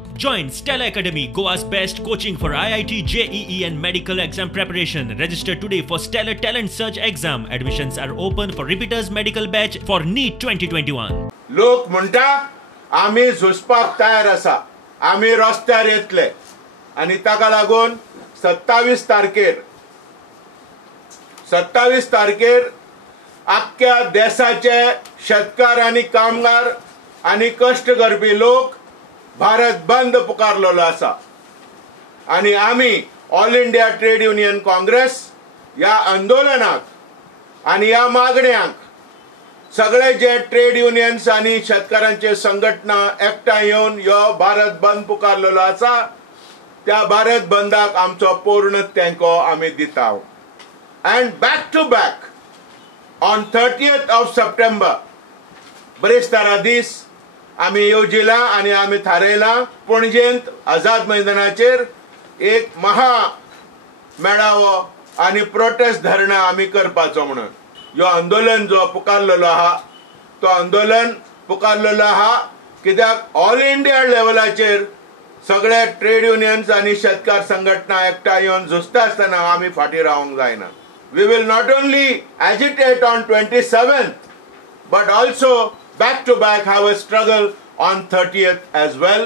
Join Stella Academy, Goa's best coaching for IIT, JEE and medical exam preparation. Register today for Stellar Talent Search exam. Admissions are open for repeaters medical batch for NEET 2021. लोक म्हणटा आम्ही झुजपाक तयार आसा, आम्ही रस्त्यार येतले आणि ताका लागून 27 तारखेर आख्ख्या देशाचे शेतकार आणि कामगार आणि कष्ट करपी लोक भारत बंद पुकारलेलो आसा आणि आम्ही all India trade union Congress या आंदोलनाक आणि या मागण्यांक सगळे जे ट्रेड युनियन्स आणि शेतकऱ्यांचे संघटना एकठांय येवन यो भारत बंद पुकारलेलो आसा त्या भारत बंदाक आमचो पूर्ण तेंको आमी दिता. And back to back on 30th of September बरेस्तारा दीस आमी येवजिला आणि आमी थारयला पणजेंत आझाद मैदानाचेर एक महा मेळावो आणि प्रोटेस्ट धरणा आमी करपाचो म्हणून. यो आंदोलन जो पुकारलेलो आहा तो आंदोलन पुकारलेलो आहा कित्याक ऑल इंडिया लेवलाचेर सगळे ट्रेड युनियन्स आणि शेतकार संघटना एकठांय येवन झुजता आसतना आमी फाटीं रावंक जायना. We will not only agitate on 27th but also back to back have a struggle on 30th as well.